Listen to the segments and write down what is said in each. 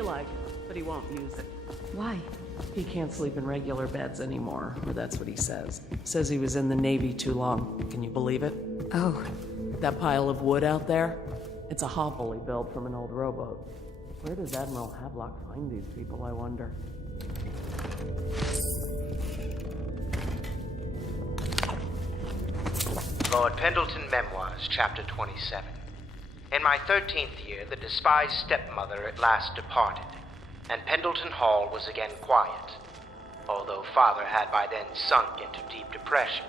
you like, but he won't use it. Why? He can't sleep in regular beds anymore, or that's what he says. Says he was in the Navy too long. Can you believe it? Oh. That pile of wood out there? It's a hovel he built from an old rowboat. Where does Admiral Havelock find these people, I wonder? Lord Pendleton Memoirs, Chapter 27. In my 13th year, the despised stepmother at last departed, and Pendleton Hall was again quiet, although Father had by then sunk into deep depression.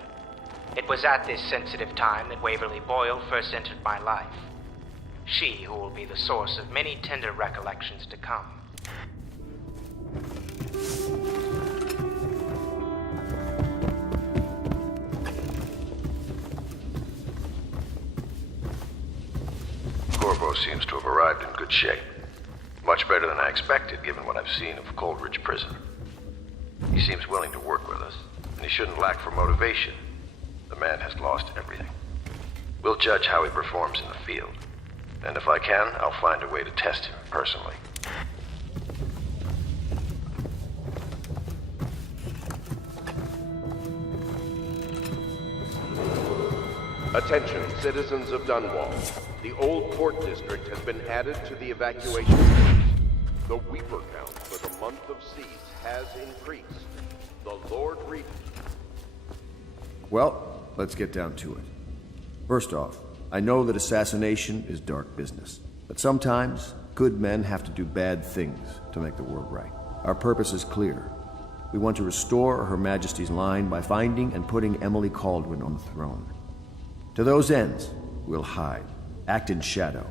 It was at this sensitive time that Waverly Boyle first entered my life. She who will be the source of many tender recollections to come. Corvo seems to have arrived in good shape. Much better than I expected, given what I've seen of Coleridge Prison. He seems willing to work with us, and he shouldn't lack for motivation. The man has lost everything. We'll judge how he performs in the field. And if I can, I'll find a way to test him personally. Attention, citizens of Dunwall. The Old Port District has been added to the evacuation list. The Weeper count for the month of siege has increased. The Lord Regent... Well, let's get down to it. First off, I know that assassination is dark business, but sometimes good men have to do bad things to make the world right. Our purpose is clear. We want to restore Her Majesty's line by finding and putting Emily Kaldwin on the throne. To those ends, we'll hide, act in shadow,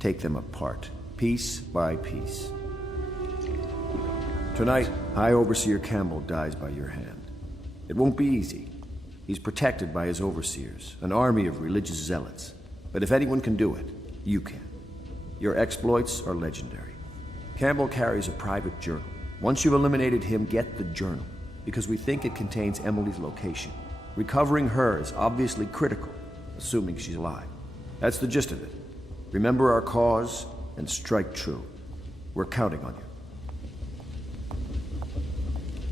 take them apart, piece by piece. Tonight, High Overseer Campbell dies by your hand. It won't be easy. He's protected by his overseers, an army of religious zealots. But if anyone can do it, you can. Your exploits are legendary. Campbell carries a private journal. Once you've eliminated him, get the journal, because we think it contains Emily's location. Recovering her is obviously critical, assuming she's alive. That's the gist of it. Remember our cause and strike true. We're counting on you.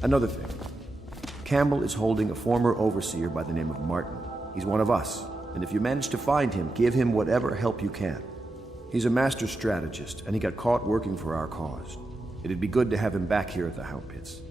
Another thing. Campbell is holding a former overseer by the name of Martin. He's one of us, and if you manage to find him, give him whatever help you can. He's a master strategist, and he got caught working for our cause. It'd be good to have him back here at the Hound Pits.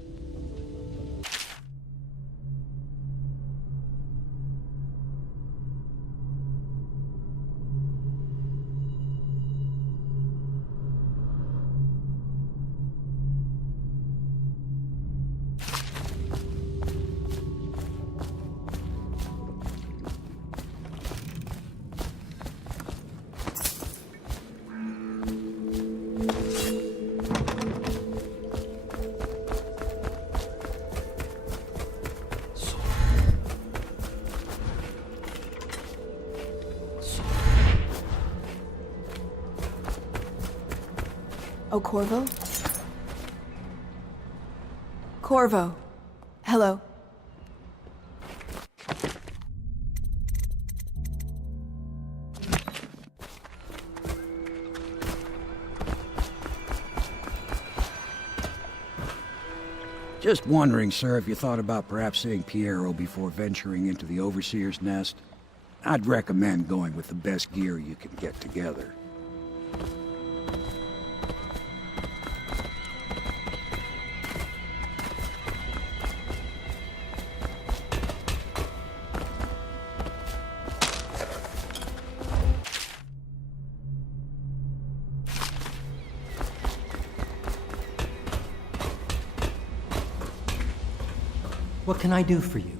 Oh, Corvo? Corvo. Hello. Just wondering, sir, if you thought about perhaps seeing Piero before venturing into the Overseer's nest. I'd recommend going with the best gear you can get together. What can I do for you?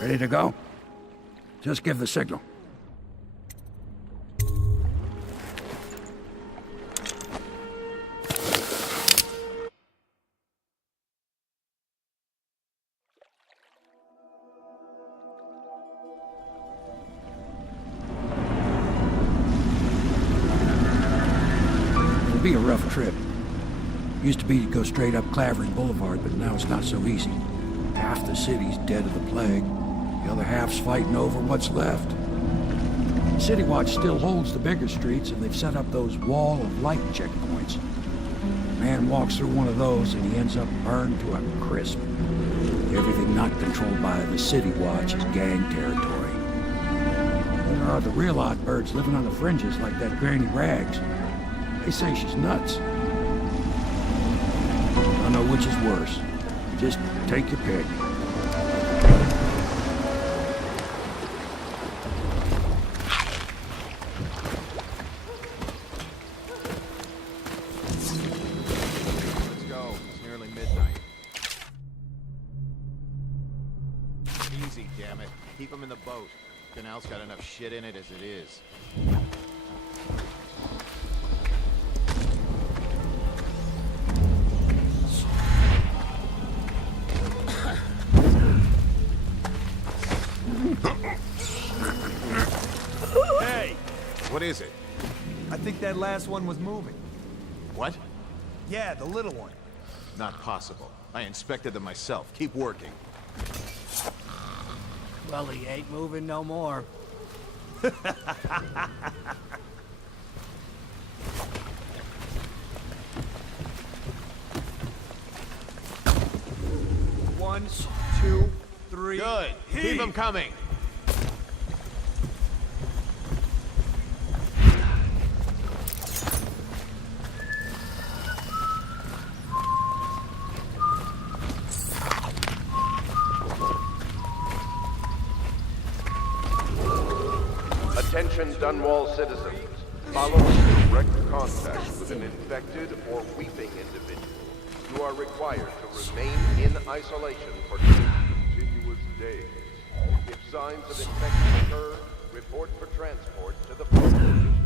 Ready to go? Just give the signal. be a rough trip. Used to be to go straight up Clavering Boulevard, but now it's not so easy. Half the city's dead of the plague. The other half's fighting over what's left. City Watch still holds the bigger streets, and they've set up those wall of light checkpoints. A man walks through one of those, and he ends up burned to a crisp. Everything not controlled by the City Watch is gang territory. There are the real odd birds living on the fringes, like that Granny Rags. They say she's nuts. I don't know which is worse. Just take your pick. Let's go. It's nearly midnight. Easy, damn it. Keep them in the boat. Canal's got enough shit in it as it is. Hey! What is it? I think that last one was moving. What? Yeah, the little one. Not possible. I inspected them myself. Keep working. Well, he ain't moving no more. One, two, three. Good. Keep them coming. Attention Dunwall citizens. Following direct contact with an infected or weeping individual, you are required to remain in isolation for 2 continuous days. If signs of infection occur, report for transport to the focus district.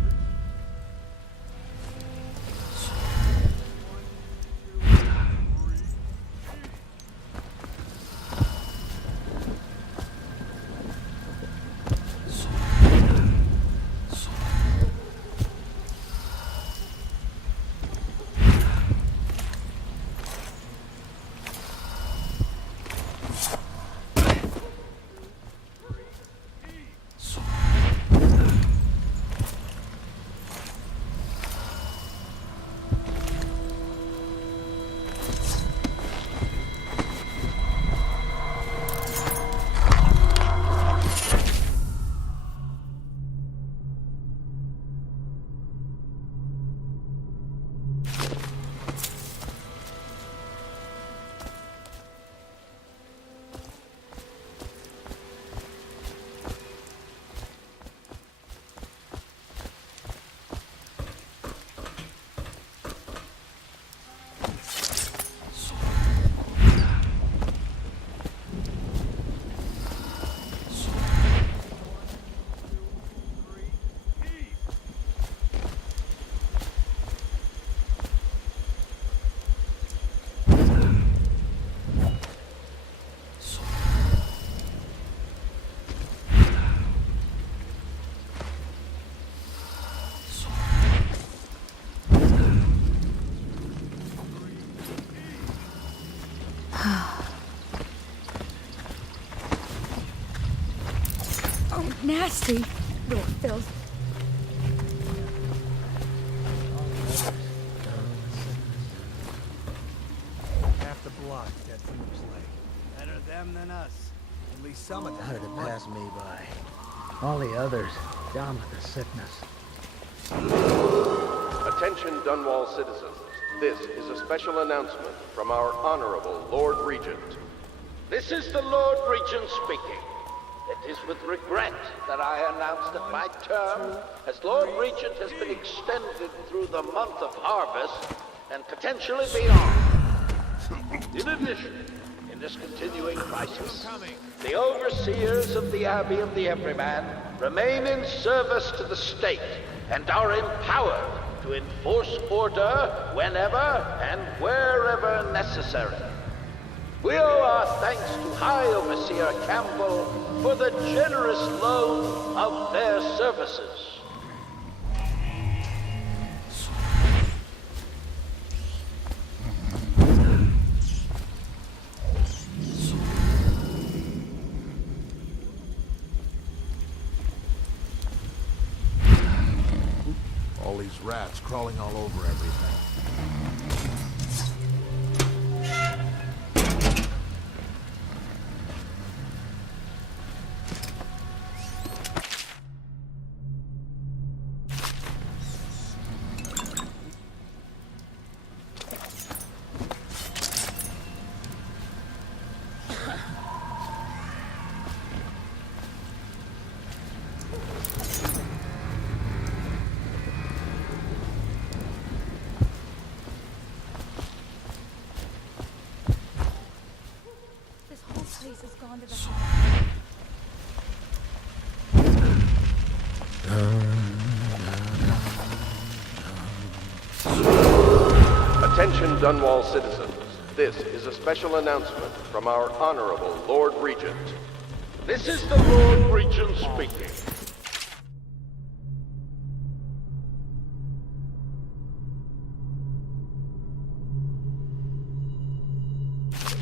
Nasty. Little filth. Half the block dead from the plague. Better them than us. At least some of them. How did it pass me by? All the others, down with the sickness. Attention Dunwall citizens. This is a special announcement from our Honorable Lord Regent. This is the Lord Regent speaking. It is with regret that I announce that my term as Lord Regent has been extended through the month of harvest and potentially beyond. In addition, in this continuing crisis, the overseers of the Abbey of the Everyman remain in service to the state and are empowered to enforce order whenever and wherever necessary. We owe our thanks to High Overseer Campbell for the generous loan of their services. There's rats crawling all over everything. This whole place has gone to the Attention Dunwall citizens. This is a special announcement from our Honorable Lord Regent. This is the Lord Regent speaking.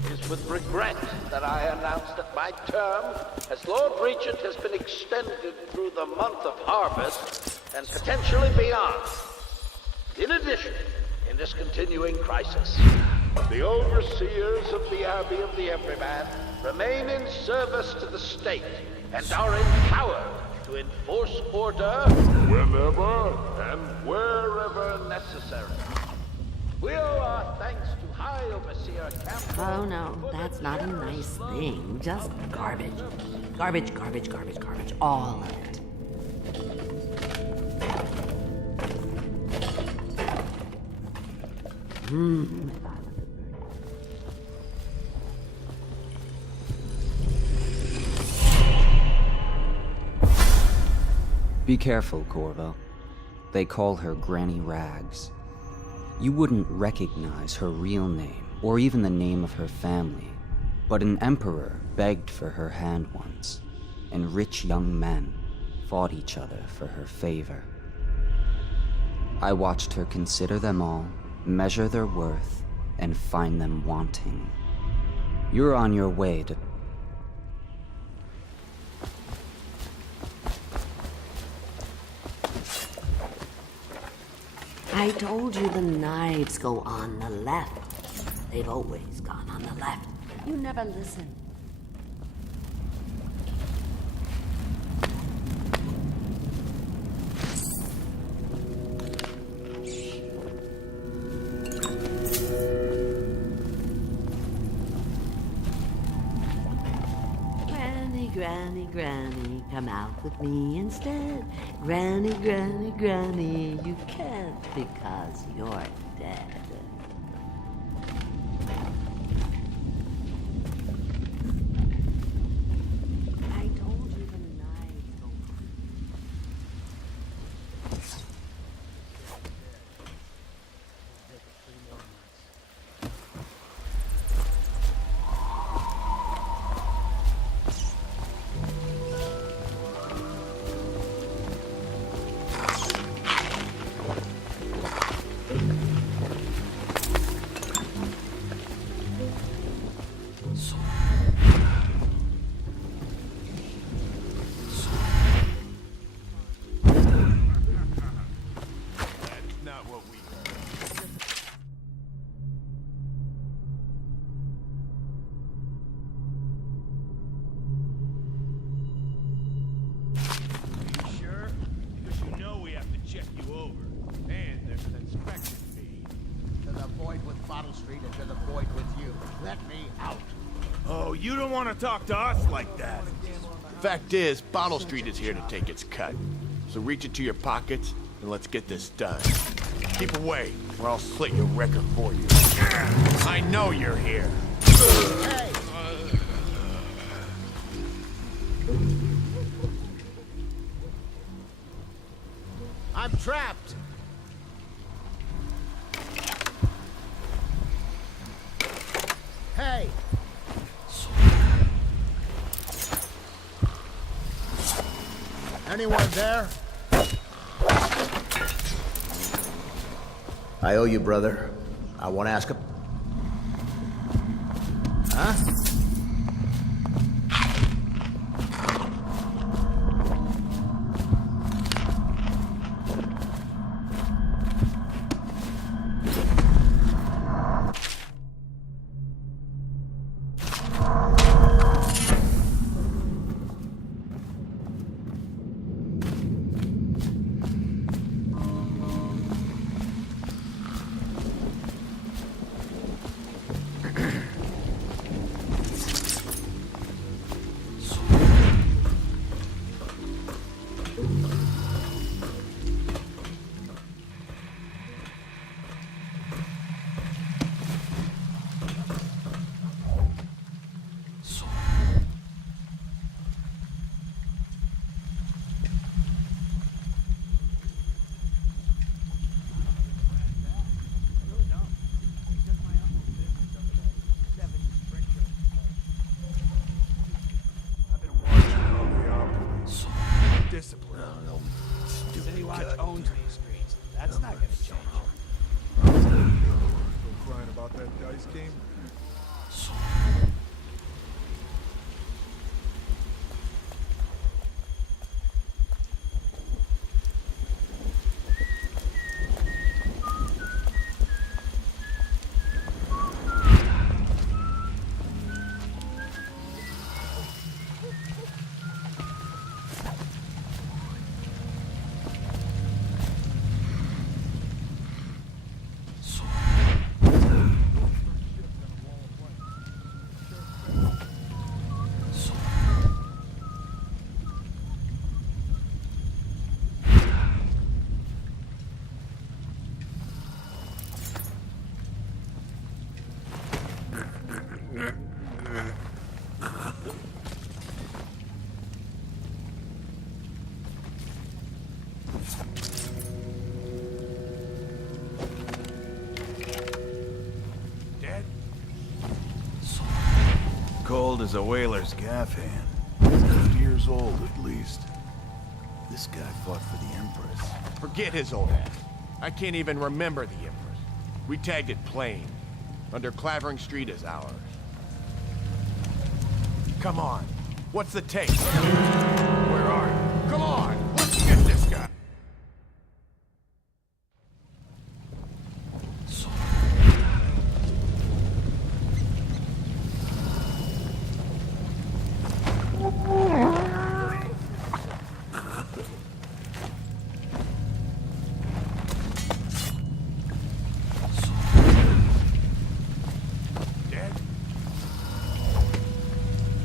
It is with regret that I announce that my term as Lord Regent has been extended through the month of harvest and potentially beyond. In addition, in this continuing crisis, the overseers of the Abbey of the Everyman remain in service to the state and are empowered to enforce order whenever and wherever necessary. We owe our thanks to High Overseer Campbell. Oh no, that's not a nice thing. Just garbage. Garbage, garbage, garbage, garbage. All of it. Be careful, Corvo. They call her Granny Rags. You wouldn't recognize her real name, or even the name of her family, but an emperor begged for her hand once, and rich young men fought each other for her favor. I watched her consider them all, measure their worth, and find them wanting. You're on your way to... I told you the knives go on the left. They've always gone on the left. You never listen. Granny, Granny, Granny, come out with me instead. Granny, Granny, Granny, you can't because you're dead. I told you the knives go on. Oh, you don't want to talk to us like that. Fact is, Bottle Street is here to take its cut. So reach into your pockets and let's get this done. Keep away, or I'll slit your record for you. I know you're here. Hey! I'm trapped. Hey! Anyone there? I owe you, brother. I want to ask a... Huh? Still crying about that dice game? Cold as a whaler's gaff hand. 50 years old, at least. This guy fought for the Empress. Forget his old ass. I can't even remember the Empress. We tagged it plain. Under Clavering Street as ours. Come on. What's the take? Where are you? Come on! Let's get this guy!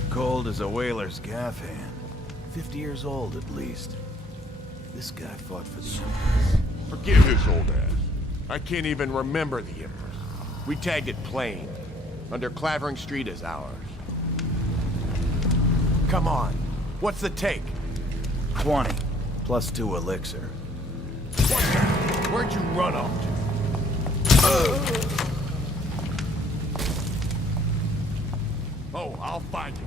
Cold as a whaler's gaff hand. 50 years old, at least. This guy fought for the Empress. Forget his old ass. I can't even remember the Empress. We tagged it plain. Under Clavering Street as ours. Come on. What's the take? 20. Plus 2 elixir. What the? Where'd you run off to? Oh, I'll find you.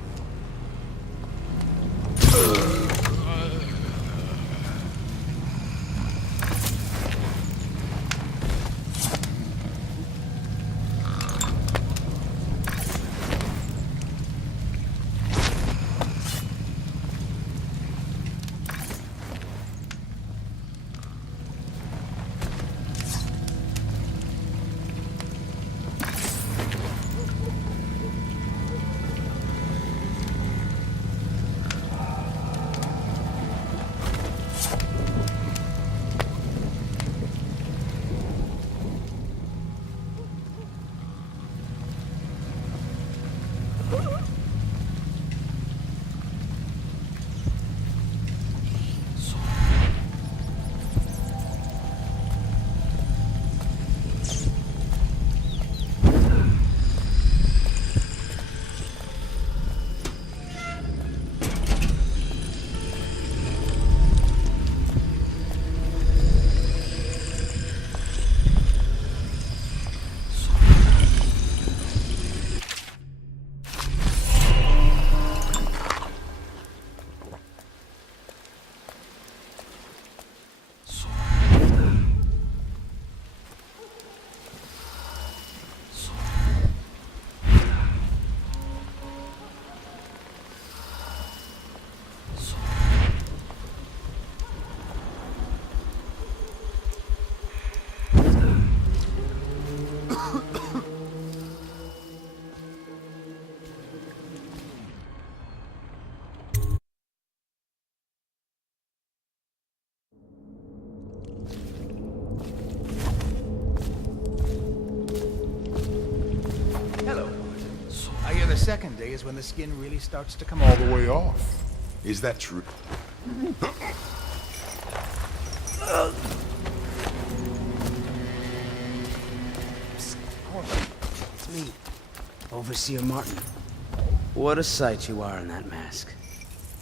The second day is when the skin really starts to come all the way off. Is that true? It's me, Overseer Martin. What a sight you are in that mask.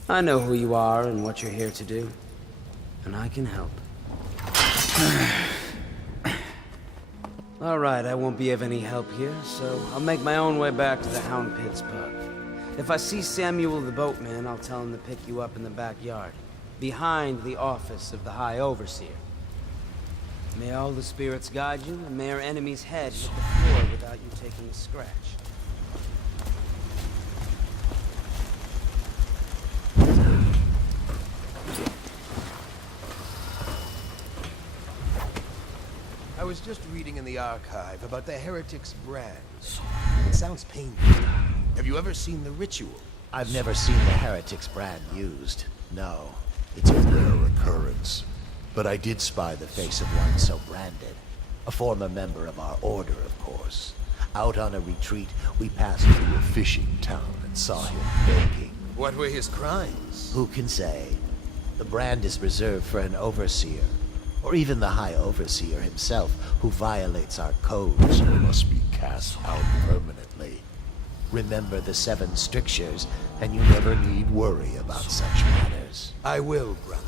I know who you are and what you're here to do, and I can help. All right, I won't be of any help here, so I'll make my own way back to the Hound Pits pub. If I see Samuel the boatman, I'll tell him to pick you up in the backyard, behind the office of the High Overseer. May all the spirits guide you, and may our enemy's head hit the floor without you taking a scratch. I was just reading in the archive about the Heretic's brand. It sounds painful. Have you ever seen the ritual? I've never seen the Heretic's brand used. No. It's a rare occurrence. But I did spy the face of one so branded. A former member of our order, of course. Out on a retreat, we passed through a fishing town and saw him begging. What were his crimes? Who can say? The brand is reserved for an overseer. Or even the High Overseer himself, who violates our codes, must be cast out permanently. Remember the 7 strictures, and you never need worry about such matters. I will, brother.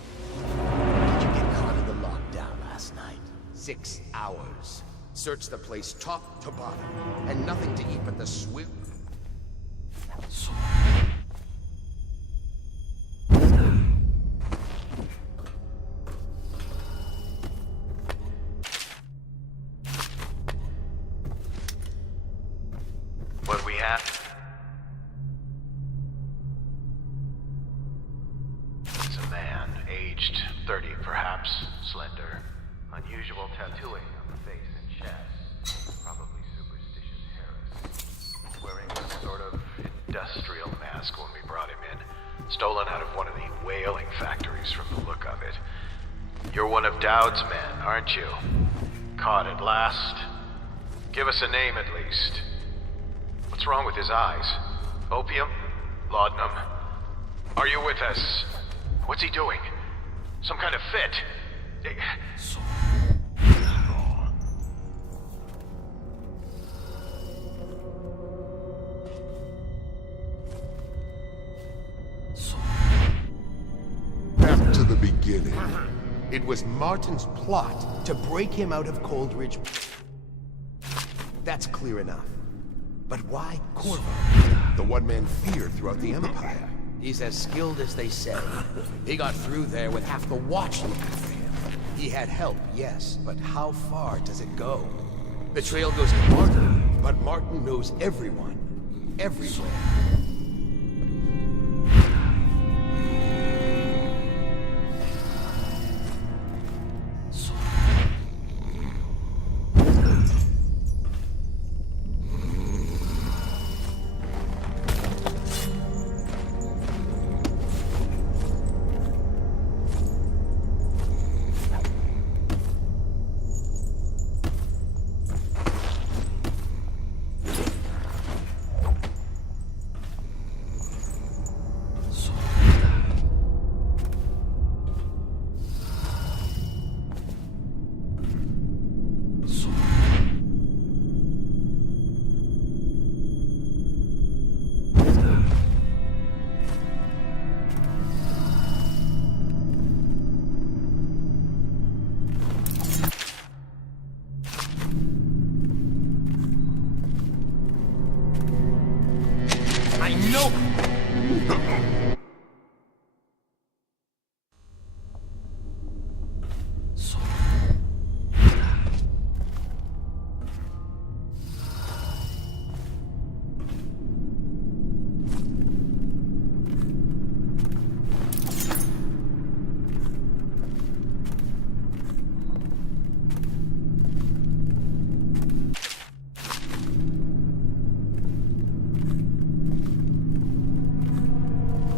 Did you get caught in the lockdown last night? 6 hours. Searched the place top to bottom, and nothing to eat but the swift. What we have? It's a man, aged 30 perhaps, slender, unusual tattooing on the face and chest, probably superstitious heresy. Wearing a sort of industrial mask when we brought him in, stolen out of one of the whaling factories from the look of it. You're one of Dowd's men, aren't you? Caught at last? Give us a name at least. What's wrong with his eyes? Opium? Laudanum? Are you with us? What's he doing? Some kind of fit? Back to the beginning. It was Martin's plot to break him out of Coldridge. That's clear enough. But why Corvo? The one man feared throughout the Empire. He's as skilled as they say. He got through there with half the watch looking for him. He had help, yes, but how far does it go? The trail goes to Martin, but Martin knows everyone. Everywhere.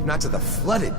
Not to the flooded.